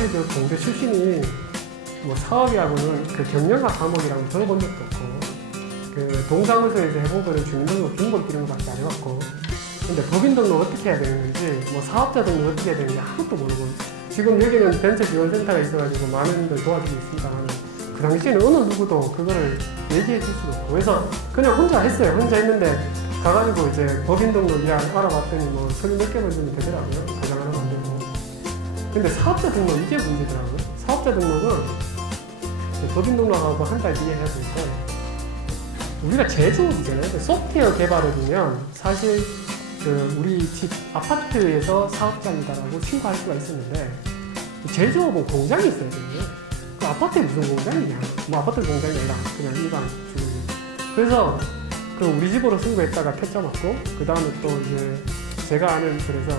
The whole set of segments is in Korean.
사실 그 공대 출신이 뭐 사업이하고는 그 경영학 과목이라고 들어본 적도 없고, 그 동사무소에서 해본 거는 주민등록 등본 이런 거밖에 안 해봤고, 근데 법인 등록 어떻게 해야 되는 건지, 뭐 사업자 등록 어떻게 해야 되는지 아무것도 모르고, 지금 여기는 벤처 지원센터가 있어가지고 많은 걸 도와주고 있습니다만, 그 당시에는 어느 누구도 그거를 얘기해 줄 수도 없고, 그래서 그냥 혼자 했어요. 혼자 했는데, 가가지고 이제 법인 등록 알아봤더니 뭐 서류 몇 개만 주면 되더라고요. 가장 하나 만들고. 근데 사업자 등록 이게 문제더라고요. 사업자 등록은 법인 등록하고 한 달 뒤에 해야 되는데, 우리가 제조업이잖아요. 소프트웨어 개발을 하면 사실 그 우리 집 아파트에서 사업장이다라고 신고할 수가 있었는데, 제조업은 공장이 있어야 되거든요. 그 아파트에 무슨 공장이냐? 뭐 아파트 공장이 아니라 그냥 일반 주거. 그래서 그 우리 집으로 신고했다가 퇴짜 맞고, 그 다음에 또 이제 제가 아는, 그래서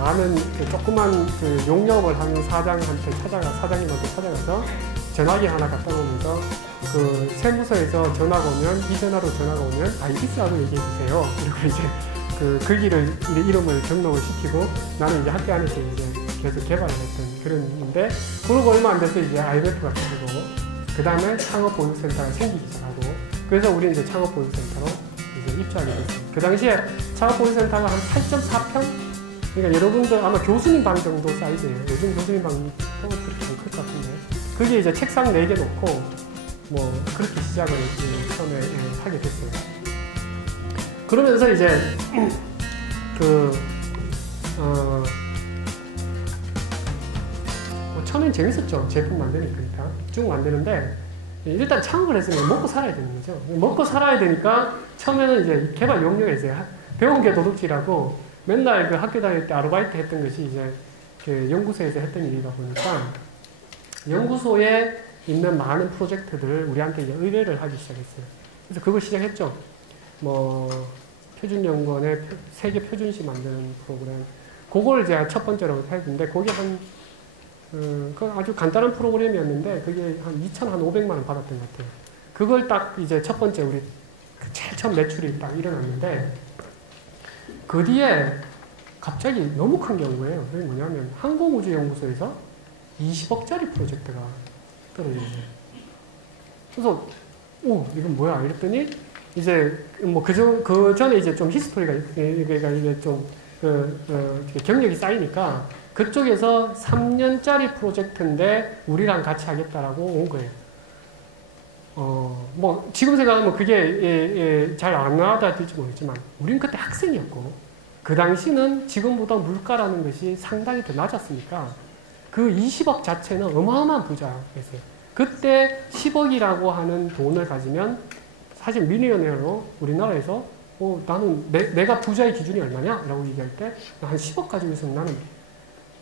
아는 그 조그만 그 용역을 하는 사장님한테 찾아가서 전화기 하나 갖다 놓으면서, 그 세무서에서 전화가 오면, 이 전화로 전화가 오면 IBS라고 얘기해 주세요. 그리고 이제 거기를 이름을 등록을 시키고, 나는 이제 학교 안에서 이제 계속 개발을 했던 그런 일인데, 그러고 얼마 안 돼서 이제 IMF가 터지고, 그 다음에 창업보육센터가 생기기 시작하고, 그래서 우리는 이제 창업보육센터로 이제 입주하게 됐어요. 그 당시에 창업보육센터가 한 8.4평? 그러니까 여러분들 아마 교수님 방 정도 사이즈예요. 요즘 교수님 방이 그렇게 안 클 것 같은데. 그게 이제 책상 4개 놓고, 뭐, 그렇게 시작을 처음에 하게 됐어요. 그러면서 이제, 처음엔 재밌었죠. 제품 만드니까. 쭉 만드는데, 일단 창업을 했으면 먹고 살아야 되는 거죠. 먹고 살아야 되니까, 처음에는 이제 개발 용역에 이제 배운 게 도둑질하고, 맨날 그 학교 다닐 때 아르바이트 했던 것이 이제 그 연구소에서 했던 일이다 보니까, 연구소에 있는 많은 프로젝트들을 우리한테 이제 의뢰를 하기 시작했어요. 그래서 그걸 시작했죠. 뭐, 표준연구원의 세계 표준시 만드는 프로그램. 그걸 제가 첫 번째로 했는데, 그게 그 아주 간단한 프로그램이었는데, 그게 한 2,500만 원 받았던 것 같아요. 그걸 딱 이제 첫 번째 우리 제일 처음 매출이 딱 일어났는데, 그 뒤에 갑자기 너무 큰 경우예요. 그게 뭐냐면, 항공우주연구소에서 20억짜리 프로젝트가 떨어진 거예요. 그래서, 이건 뭐야? 이랬더니, 이제, 뭐, 그 전에 이제 좀 히스토리가, 이게 좀, 경력이 쌓이니까, 그쪽에서 3년짜리 프로젝트인데, 우리랑 같이 하겠다라고 온 거예요. 뭐, 지금 생각하면 그게, 잘 안 나와다 될지 모르겠지만, 우린 그때 학생이었고, 그 당시는 지금보다 물가라는 것이 상당히 더 낮았으니까, 그 20억 자체는 어마어마한 부자였어요. 그때 10억이라고 하는 돈을 가지면, 사실 미리어네어로 우리나라에서, 나는 내가 부자의 기준이 얼마냐? 라고 얘기할 때, 한 10억 가지고 있으면 나는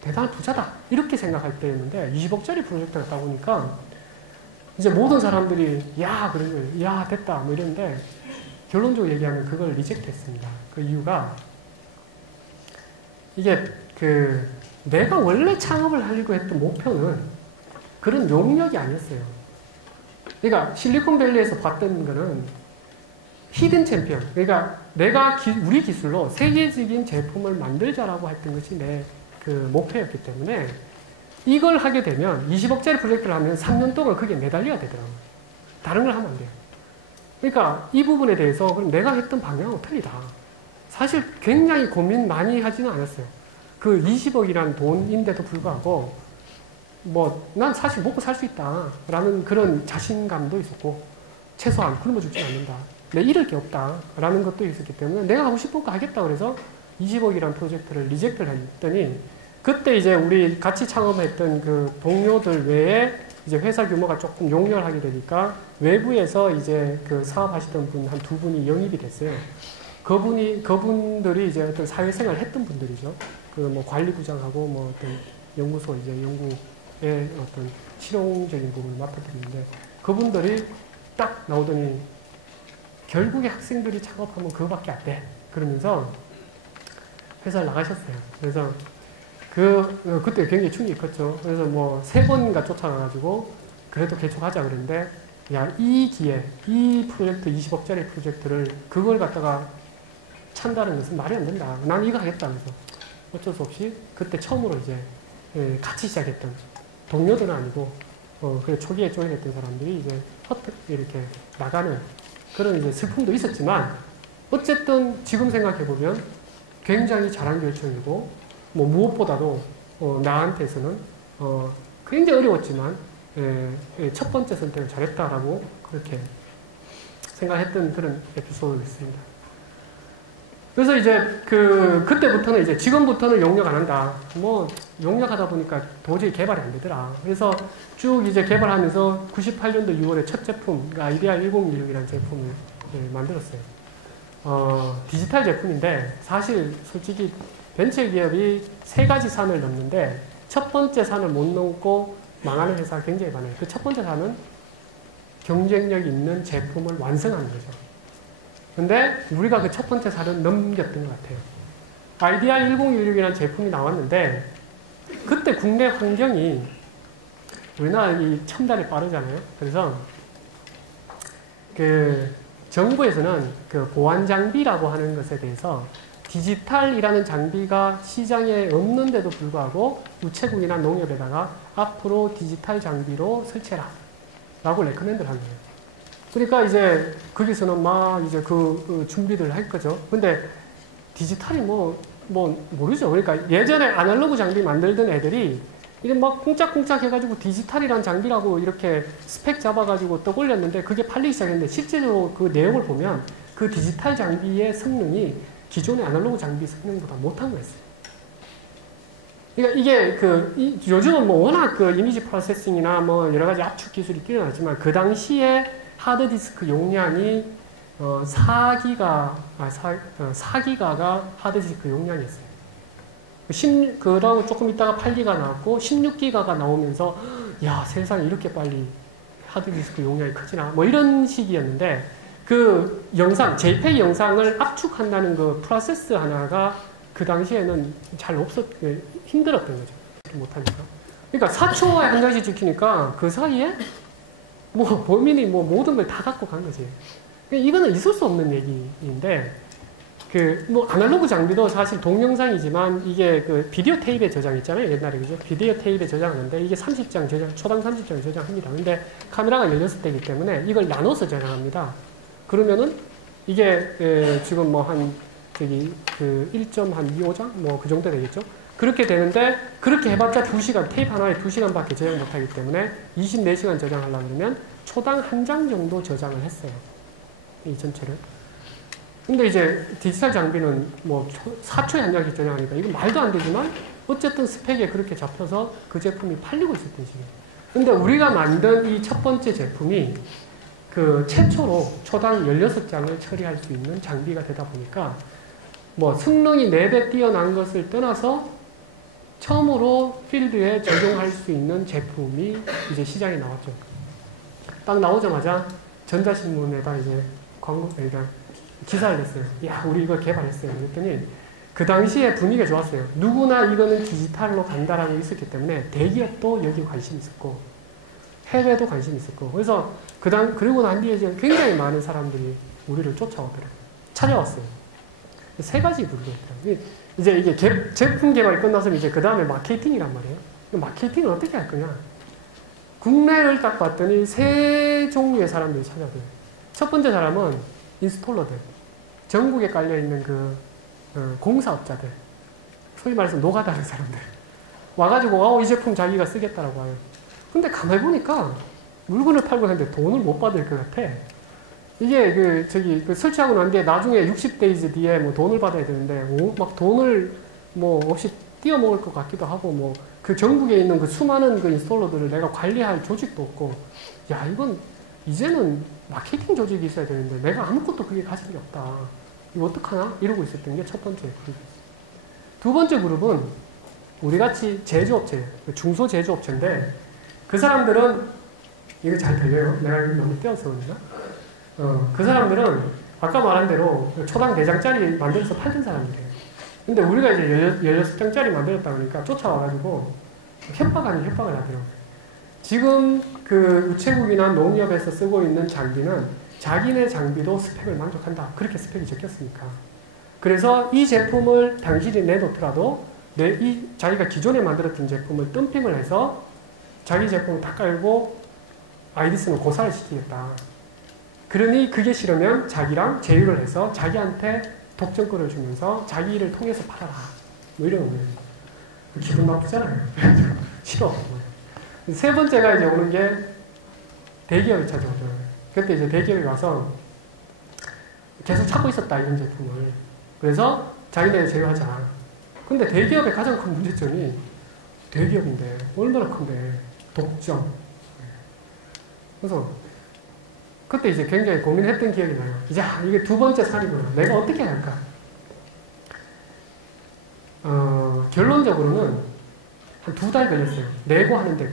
대단한 부자다. 이렇게 생각할 때였는데, 20억짜리 프로젝트가 있다 보니까, 이제 모든 사람들이 그런 거예요. 야, 됐다. 뭐 이랬는데, 결론적으로 얘기하면 그걸 리젝트 했습니다. 그 이유가, 이게 내가 원래 창업을 하려고 했던 목표는 그런 용역이 아니었어요. 그러니까 실리콘밸리에서 봤던 거는 히든 챔피언. 그러니까 내가 우리 기술로 세계적인 제품을 만들자라고 했던 것이 내 그 목표였기 때문에, 이걸 하게 되면 20억짜리 프로젝트를 하면 3년 동안 그게 매달려야 되더라고요. 다른 걸 하면 안 돼요. 그러니까 이 부분에 대해서 그럼 내가 했던 방향은 틀리다. 사실 굉장히 고민 많이 하지는 않았어요. 그 20억이라는 돈인데도 불구하고 뭐 난 사실 먹고 살 수 있다라는 그런 자신감도 있었고, 최소한 굶어 죽지 않는다. 내 잃을 게 없다라는 것도 있었기 때문에 내가 하고 싶은 거 하겠다 그래서 20억이라는 프로젝트를 리젝트를 했더니, 그때 이제 우리 같이 창업했던 그 동료들 외에 이제 회사 규모가 조금 용렬하게 되니까 외부에서 이제 그 사업하시던 분 한 2분이 영입이 됐어요. 그분들이 이제 어떤 사회생활 했던 분들이죠. 그 뭐 관리부장하고 뭐 어떤 연구소 이제 연구의 어떤 실용적인 부분을 맡아드리는데, 그분들이 딱 나오더니 결국에 학생들이 창업하면 그거밖에 안 돼. 그러면서 회사를 나가셨어요. 그래서 그때 굉장히 충격이 컸죠. 그래서 뭐 3번인가 쫓아가가지고 그래도 개척하자 그랬는데, 이 기회, 이 프로젝트 20억짜리 프로젝트를 그걸 갖다가 찬다는 것은 말이 안 된다. 난 이거 하겠다. 그래서 어쩔 수 없이 그때 처음으로 이제 같이 시작했던 동료들은 아니고 그래 초기에 조인했던 사람들이 이제 이렇게 나가는 그런 이제 슬픔도 있었지만 어쨌든 지금 생각해 보면 굉장히 잘한 결정이고 뭐 무엇보다도 나한테서는 굉장히 어려웠지만 첫 번째 선택을 잘했다라고 그렇게 생각했던 그런 에피소드가 있습니다. 그래서 이제 그때부터는 이제 지금부터는 용역 안 한다. 뭐 용역하다 보니까 도저히 개발이 안 되더라. 그래서 쭉 이제 개발하면서 98년도 6월에 첫 제품, 아이디아 1016이라는 제품을 만들었어요. 디지털 제품인데 사실 솔직히 벤처기업이 3가지 산을 넘는데 첫 번째 산을 못 넘고 망하는 회사가 굉장히 많아요. 그 첫 번째 산은 경쟁력 있는 제품을 완성하는 거죠. 근데 우리가 그 첫 번째 산을 넘겼던 것 같아요. 아이디아 1016이라는 제품이 나왔는데 그때 국내 환경이 우리나라 이 첨단이 빠르잖아요. 그래서 그 정부에서는 그 보안 장비라고 하는 것에 대해서 디지털이라는 장비가 시장에 없는데도 불구하고 우체국이나 농협에다가 앞으로 디지털 장비로 설치해라 라고 레커멘드를 하는 거예요. 그러니까 이제 거기서는 막 이제 그 준비를 할 거죠. 근데 디지털이 뭐 모르죠. 그러니까 예전에 아날로그 장비 만들던 애들이 이게 막 쿵짝쿵짝 해가지고 디지털이란 장비라고 이렇게 스펙 잡아가지고 떡 올렸는데 그게 팔리기 시작했는데 실제로 그 내용을 보면 그 디지털 장비의 성능이 기존의 아날로그 장비 성능보다 못한 거였어요. 그러니까 이게 요즘은 뭐 워낙 그 이미지 프로세싱이나 뭐 여러 가지 압축 기술이 뛰어나지만 그 당시에 하드디스크 용량이 4기가가 하드디스크 용량이었어요. 그러고 조금 있다가 8기가 나왔고 16기가가 나오면서 야 세상에 이렇게 빨리 하드디스크 용량이 커지나 뭐 이런 시기였는데 그 영상, JPEG 영상을 압축한다는 그 프로세스 하나가 그 당시에는 잘 힘들었던 거죠. 못하니까. 그러니까 4초에 한 장씩 찍히니까 그 사이에 뭐 범인이 뭐 모든 걸 다 갖고 간 거지. 이거는 있을 수 없는 얘기인데 뭐 아날로그 장비도 사실 동영상이지만 이게 그 비디오 테이프에 저장 있잖아요. 옛날에 그죠? 비디오 테이프에 저장하는데 이게 30장 저장, 초당 30장 저장합니다. 근데 카메라가 16대이기 때문에 이걸 나눠서 저장합니다. 그러면은 이게 지금 뭐 한 저기 그 1.25장 뭐 그 정도 되겠죠. 그렇게 되는데 그렇게 해봤자 2시간 테이프 하나에 2시간밖에 저장 못하기 때문에 24시간 저장하려고 그러면 초당 1장 정도 저장을 했어요. 이 전체를. 근데 이제 디지털 장비는 뭐 4초에 한 장씩 저장하니까 이건 말도 안 되지만 어쨌든 스펙에 그렇게 잡혀서 그 제품이 팔리고 있었던 시기예요. 근데 우리가 만든 이 첫 번째 제품이 그 최초로 초당 16장을 처리할 수 있는 장비가 되다 보니까 뭐 성능이 4배 뛰어난 것을 떠나서 처음으로 필드에 적용할 수 있는 제품이 이제 시장에 나왔죠. 딱 나오자마자 전자신문에다 이제 기사를 냈어요. 야, 우리 이거 개발했어요. 그랬더니 그 당시에 분위기가 좋았어요. 누구나 이거는 디지털로 간다라고 있었기 때문에 대기업도 여기 관심 있었고 해외도 관심 있었고 그래서 그리고 난 뒤에 이제 굉장히 많은 사람들이 우리를 쫓아오더라고요. 찾아왔어요. 3가지 부류가 있더라고요. 이제 이게 제품 개발이 끝나서는 이제 그 다음에 마케팅이란 말이에요. 마케팅을 어떻게 할 거냐? 국내를 딱 봤더니 3종류의 사람들이 찾아와요. 첫 번째 사람은 인스톨러들. 전국에 깔려있는 공사업자들. 소위 말해서 노가다는 사람들. 와가지고, 이 제품 자기가 쓰겠다라고 해요. 근데 가만히 보니까 물건을 팔고 하는데 돈을 못 받을 것 같아. 이게 설치하고 난 뒤에 나중에 60days 뒤에 뭐 돈을 받아야 되는데, 막 돈을 뭐 없이 띄어먹을 것 같기도 하고, 뭐 그 전국에 있는 그 수많은 그 인스톨러들을 내가 관리할 조직도 없고, 야, 이건 이제는 마케팅 조직이 있어야 되는데 내가 아무것도 그게 가진 게 없다. 이거 어떡하나? 이러고 있었던 게 첫 번째 그룹이었어요. 두 번째 그룹은 우리같이 제조업체, 중소 제조업체인데 그 사람들은 이거 잘 들려요? 내가 너무 띄어서 그런가? 그 사람들은 아까 말한 대로 초당 4장짜리 만들어서 팔던 사람들이에요. 근데 우리가 이제 16장짜리 만들었다 그러니까 쫓아와가지고 협박 아닌 협박을 하더라고요. 지금 그 우체국이나 농협에서 쓰고 있는 장비는 자기네 장비도 스펙을 만족한다. 그렇게 스펙이 적혔으니까. 그래서 이 제품을 당신이 내놓더라도 자기가 기존에 만들었던 제품을 덤핑을 해서 자기 제품을 다 깔고 아이디스는 고사를 시키겠다. 그러니 그게 싫으면 자기랑 제휴를 해서 자기한테 독점권을 주면서 자기 일을 통해서 팔아라. 뭐 이런 거예요. 기분 나쁘잖아요. 싫어. 세 번째가 이제 오는 게 대기업이 찾아오죠. 그때 이제 대기업이 와서 계속 찾고 있었다, 이런 제품을. 그래서 자기네 제휴하자. 근데 대기업의 가장 큰 문제점이 대기업인데 얼마나 큰데 독점. 그래서 그때 이제 굉장히 고민했던 기억이 나요. 이제 이게 두 번째 산이구나. 내가 어떻게 할까? 결론적으로는 한 2달 걸렸어요. 내고 하는데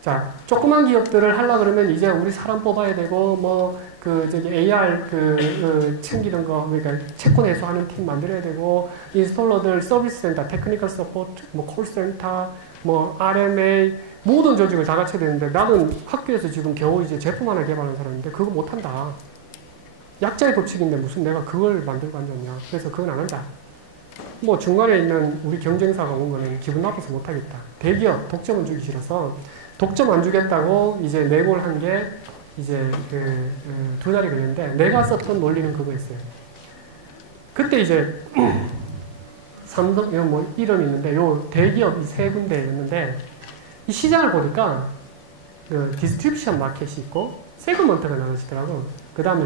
자, 조그만 기업들을 하려고 그러면 이제 우리 사람 뽑아야 되고, AR 챙기는 거, 그러니까 채권 해소하는 팀 만들어야 되고, 인스톨러들 서비스 센터, 테크니컬 서포트, 콜센터, RMA, 모든 조직을 다 갖춰야 되는데, 나는 학교에서 지금 겨우 이제 제품 하나 개발하는 사람인데, 그거 못한다. 약자의 법칙인데 무슨 내가 그걸 만들고 앉았냐. 그래서 그건 안 한다. 중간에 있는 우리 경쟁사가 온 거는 기분 나빠서 못하겠다. 대기업, 독점은 주기 싫어서, 독점 안 주겠다고 이제 내고를 한 게 이제 2달이 걸렸는데 내가 썼던 논리는 그거였어요. 그때 이제 삼성 이름이 있는데 요 대기업이 3군데였는데 이 시장을 보니까 디스트리뷰션 마켓이 있고 세그먼트가 나눠지더라고. 그 다음에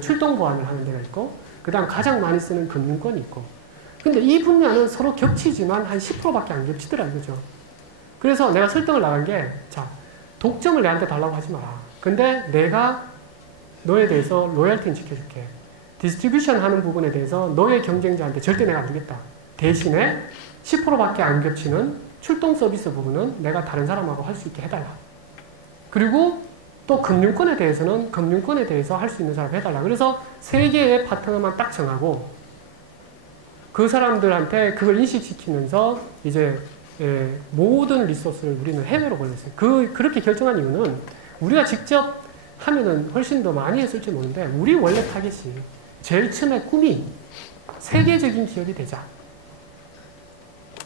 출동 보안을 하는 데가 있고 그 다음 가장 많이 쓰는 금융권이 있고. 근데 이 분야는 서로 겹치지만 한 10%밖에 안 겹치더라 이거죠. 그래서 내가 설득을 나간 게, 자, 독점을 내한테 달라고 하지 마라. 근데 내가 너에 대해서 로열티는 지켜줄게. 디스트리뷰션 하는 부분에 대해서 너의 경쟁자한테 절대 내가 안 주겠다. 대신에 10%밖에 안 겹치는 출동 서비스 부분은 내가 다른 사람하고 할 수 있게 해달라. 그리고 또 금융권에 대해서는 금융권에 대해서 할 수 있는 사람 해달라. 그래서 3개의 파트너만 딱 정하고 그 사람들한테 그걸 인식시키면서 이제 모든 리소스를 우리는 해외로 보냈어요. 그렇게 결정한 이유는 우리가 직접 하면은 훨씬 더 많이 했을지 모르는데 우리 원래 타겟이 제일 처음에 꿈이 세계적인 기업이 되자.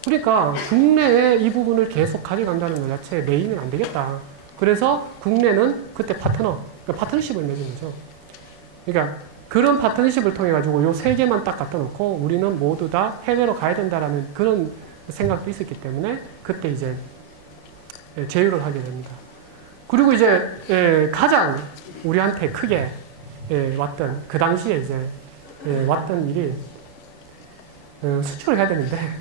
그러니까 국내에 이 부분을 계속 가져간다는 것 자체 메인은 안 되겠다. 그래서 국내는 그때 파트너십을 맺은 거죠. 그러니까 그런 파트너십을 통해 가지고 요 3개만 딱 갖다 놓고 우리는 모두 다 해외로 가야 된다라는 그런 생각도 있었기 때문에 그때 이제 제휴를 하게 됩니다. 그리고 이제 가장 우리한테 크게 왔던 그 당시에 이제 왔던 일이 수출을 해야 되는데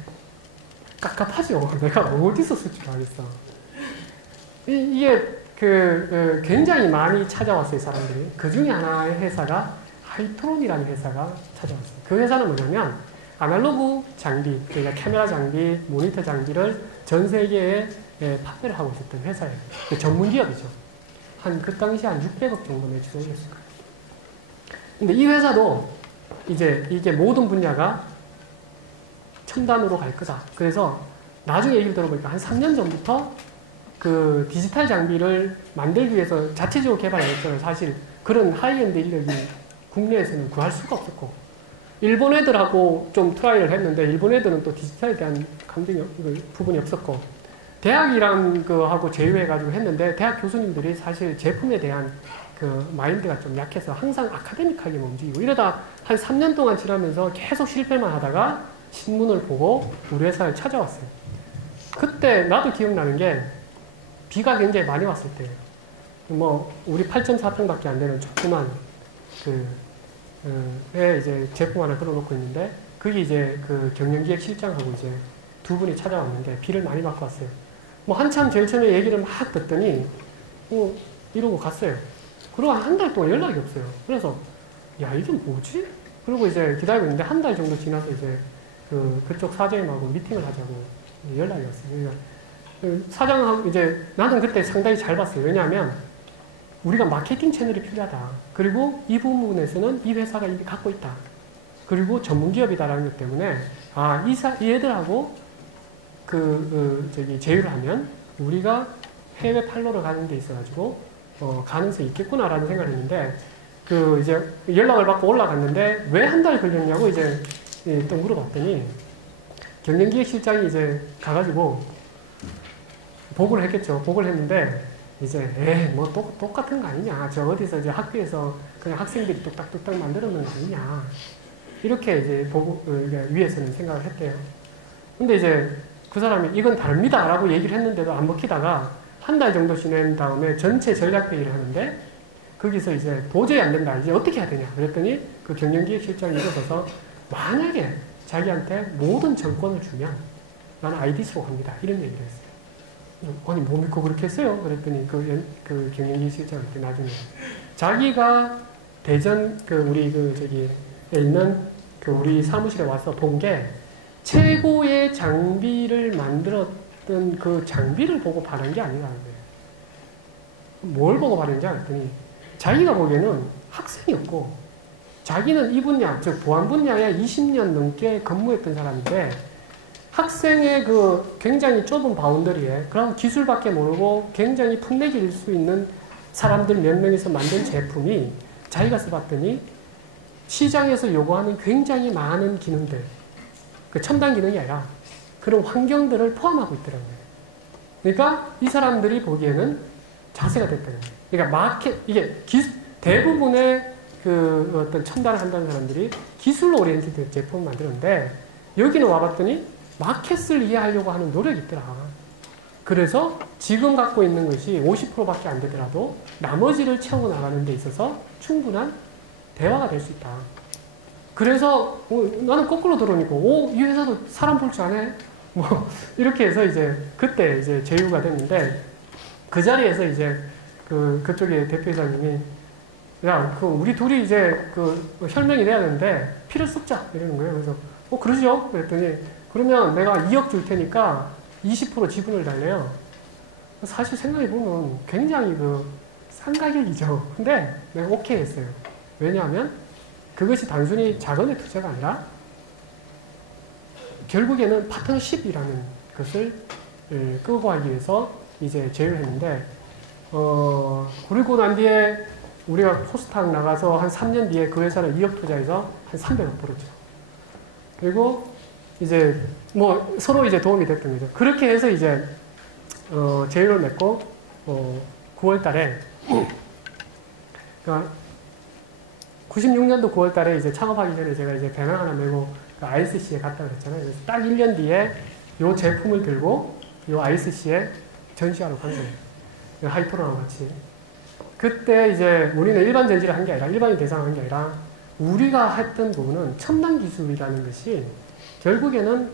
깝깝하죠. 내가 어디서 수출하겠어. 이게 굉장히 많이 찾아왔어요, 사람들이. 그 중에 하나의 회사가 하이트론이라는 회사가 찾아왔어요. 그 회사는 뭐냐면 아날로그 장비, 그러니까 카메라 장비, 모니터 장비를 전 세계에 판매를 하고 있었던 회사예요. 전문 기업이죠. 그 당시 한 600억 정도 매출을 올렸을 거예요. 근데 이 회사도 이제 이게 모든 분야가 첨단으로 갈 거다. 그래서 나중에 얘기를 들어보니까 한 3년 전부터 그 디지털 장비를 만들기 위해서 자체적으로 개발을 했잖아요. 사실 그런 하이엔드 인력이 국내에서는 구할 수가 없었고, 일본 애들하고 좀 트라이를 했는데 일본 애들은 또 디지털에 대한 부분이 없었고, 대학이랑 하고 제휴해가지고 했는데 대학 교수님들이 사실 제품에 대한 그 마인드가 좀 약해서 항상 아카데믹하게 움직이고, 이러다 한 3년 동안 지나면서 계속 실패만 하다가 신문을 보고 우리 회사에 찾아왔어요. 그때 나도 기억나는 게 비가 굉장히 많이 왔을 때예요. 우리 8.4평밖에 안 되는 조그만 이제 제품 하나 걸어놓고 있는데, 그게 이제 그 경영기획 실장하고 이제 두 분이 찾아왔는데 비를 많이 맞고 왔어요. 한참 제일 처음에 얘기를 막 듣더니 이러고 갔어요. 그리고 한 달 동안 연락이 없어요. 그래서 야, 이게 뭐지? 그리고 이제 기다리고 있는데 한 달 정도 지나서 이제 그쪽 사장님하고 미팅을 하자고 연락이 왔어요. 그러니까 사장하고 이제 나는 그때 상당히 잘 봤어요. 왜냐하면 우리가 마케팅 채널이 필요하다. 그리고 이 부분에서는 이 회사가 이미 갖고 있다. 그리고 전문기업이다라는 것 때문에 이 애들하고 제휴를 하면 우리가 해외 팔로를 가는 데 있어가지고 가능성이 있겠구나라는 생각을 했는데, 이제 연락을 받고 올라갔는데 왜 한 달 걸렸냐고 이제 또 물어봤더니 경영기획실장이 이제 가가지고 보고를 했겠죠. 보고를 했는데 이제 뭐 똑같은 거 아니냐. 저 어디서 이제 학교에서 그냥 학생들이 뚝딱뚝딱 만들어 놓은 거 아니냐. 이렇게 이제 위에서는 생각을 했대요. 근데 이제 그 사람이 이건 다릅니다 라고 얘기를 했는데도 안 먹히다가 한 달 정도 지낸 다음에 전체 전략회의를 하는데 거기서 이제 도저히 안 된다. 이제 어떻게 해야 되냐. 그랬더니 그 경영기획실장이 일어서서 만약에 자기한테 모든 정권을 주면 나는 아이디스로 갑니다. 이런 얘기를 했어요. 아니 뭐 믿고 그렇게 했어요? 그랬더니 그 경영기획실장이 나중에 자기가 대전 우리 저기에 있는 우리 사무실에 와서 본 게 최고의 장비를 만들었던 그 장비를 보고 반한 게 아니라는 거예요. 뭘 보고 반했는지 알았더니 자기가 보기에는 학생이었고 자기는 이 분야, 즉 보안 분야에 20년 넘게 근무했던 사람인데 학생의 굉장히 좁은 바운더리에 그런 기술밖에 모르고 굉장히 풋내기일 수 있는 사람들 몇 명이서 만든 제품이 자기가 써봤더니 시장에서 요구하는 굉장히 많은 기능들, 첨단 기능이 아니라 그런 환경들을 포함하고 있더라고요. 그러니까 이 사람들이 보기에는 자세가 됐다는 거예요. 그러니까 대부분의 어떤 첨단을 한다는 사람들이 기술로 오리엔티드 제품을 만드는데 여기는 와봤더니 마켓을 이해하려고 하는 노력이 있더라. 그래서 지금 갖고 있는 것이 50%밖에 안 되더라도 나머지를 채워나가는 데 있어서 충분한 대화가 될 수 있다. 그래서 나는 거꾸로 들어오니까 이 회사도 사람 볼 줄 아네? 뭐 이렇게 해서 이제 그때 이제 제휴가 됐는데 그 자리에서 이제 그쪽에 대표이사님이 야, 우리 둘이 이제 혈맹이 돼야 되는데 피를 쏟자 이러는 거예요. 그래서 그러죠? 그랬더니 그러면 내가 2억 줄 테니까 20% 지분을 달래요. 사실 생각해보면 굉장히 싼 가격이죠. 근데 내가 오케이 했어요. 왜냐하면 그것이 단순히 자금의 투자가 아니라 결국에는 파트너십이라는 것을 끌고 가기 위해서 이제 제휴를 했는데 그리고 난 뒤에 우리가 포스닥 나가서 한 3년 뒤에 그 회사는 2억 투자해서 한 300억 벌었죠. 그리고 이제 뭐 서로 이제 도움이 됐던 거죠. 그렇게 해서 이제 제휴를 맺고 9월 달에 그러니까 96년도 9월 달에 이제 창업하기 전에 제가 이제 배낭 하나 메고 ISC에 갔다 그랬잖아요. 그래서 딱 1년 뒤에 이 제품을 들고 이 ISC에 전시하러 간 거예요. 하이토론하고 같이. 그때 이제 우리는 일반 전지를 한 게 아니라 일반인 대상을 한 게 아니라 우리가 했던 부분은 첨단 기술이라는 것이 결국에는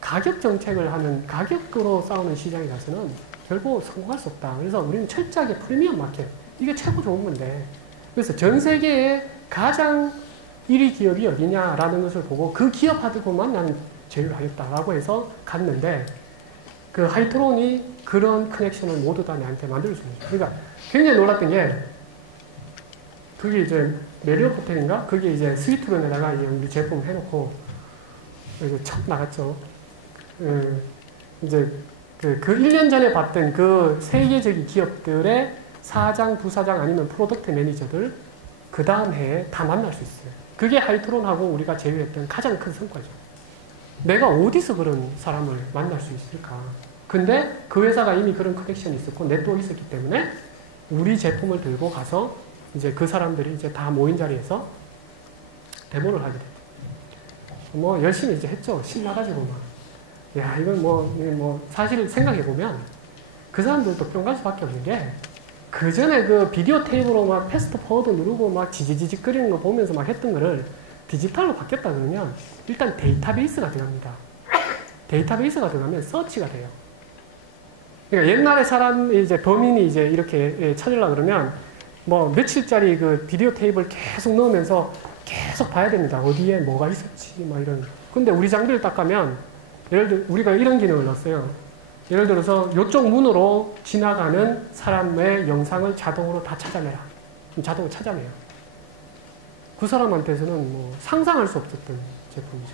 가격 정책을 하는 가격으로 싸우는 시장에 가서는 결국 성공할 수 없다. 그래서 우리는 철저하게 프리미엄 마켓 이게 최고 좋은 건데 그래서 전 세계에 가장 1위 기업이 어디냐라는 것을 보고 그 기업하고만 나는 제휴를 하겠다라고 해서 갔는데 그 하이트론이 그런 커넥션을 모두 다 나한테 만들어줍니다. 그러니까 굉장히 놀랐던 게 그게 이제 메리엇 호텔인가? 그게 이제 스위트룸에다가 우리 제품 해놓고 이제 척 나갔죠. 이제 그 1년 전에 봤던 그 세계적인 기업들의 사장, 부사장 아니면 프로덕트 매니저들 그 다음 해에 다 만날 수 있어요. 그게 하이트론하고 우리가 제휴했던 가장 큰 성과죠. 내가 어디서 그런 사람을 만날 수 있을까? 근데 그 회사가 이미 그런 커넥션이 있었고 네트워크가 있었기 때문에 우리 제품을 들고 가서 이제 그 사람들이 이제 다 모인 자리에서 데모를 하게 됐죠. 뭐 열심히 이제 했죠. 신나가지고 막. 야, 이건 뭐 사실 생각해보면 그 사람들도 뿅갈 수밖에 없는 게 그 전에 그 비디오 테이프로 막 패스트 포워드 누르고 막 지지지직 거리는 거 보면서 막 했던 거를 디지털로 바뀌었다 그러면 일단 데이터베이스가 들어갑니다. 데이터베이스가 들어가면 서치가 돼요. 그러니까 옛날에 사람이 이제 범인이 이제 이렇게 찾으려고 그러면 뭐 며칠짜리 그 비디오 테이프를 계속 넣으면서 계속 봐야 됩니다. 어디에 뭐가 있었지 막 이런. 근데 우리 장비를 딱 가면 예를 들어 우리가 이런 기능을 넣었어요. 예를 들어서 이쪽 문으로 지나가는 사람의 영상을 자동으로 다 찾아내라. 그럼 자동으로 찾아내요. 그 사람한테서는 뭐 상상할 수 없었던 제품이죠.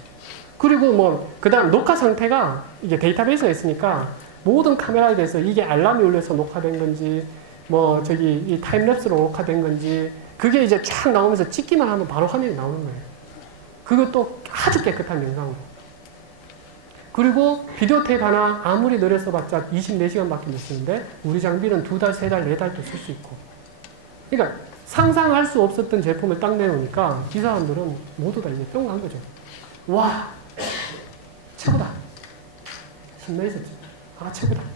그리고 뭐 그 다음 녹화 상태가 이게 데이터베이스가 있으니까 모든 카메라에 대해서 이게 알람이 울려서 녹화된 건지 뭐 저기 이 타임랩스로 녹화된 건지 그게 이제 쫙 나오면서 찍기만 하면 바로 화면이 나오는 거예요. 그것도 아주 깨끗한 영상으로. 그리고 비디오 테이프 하나 아무리 느려 써봤자 24시간밖에 못 쓰는데 우리 장비는 2달, 3달, 4달도 쓸 수 있고. 그러니까 상상할 수 없었던 제품을 딱 내놓으니까 이 사람들은 모두 다 이제 뿅 간 거죠. 와, 최고다. 신나 있었죠. 아, 최고다.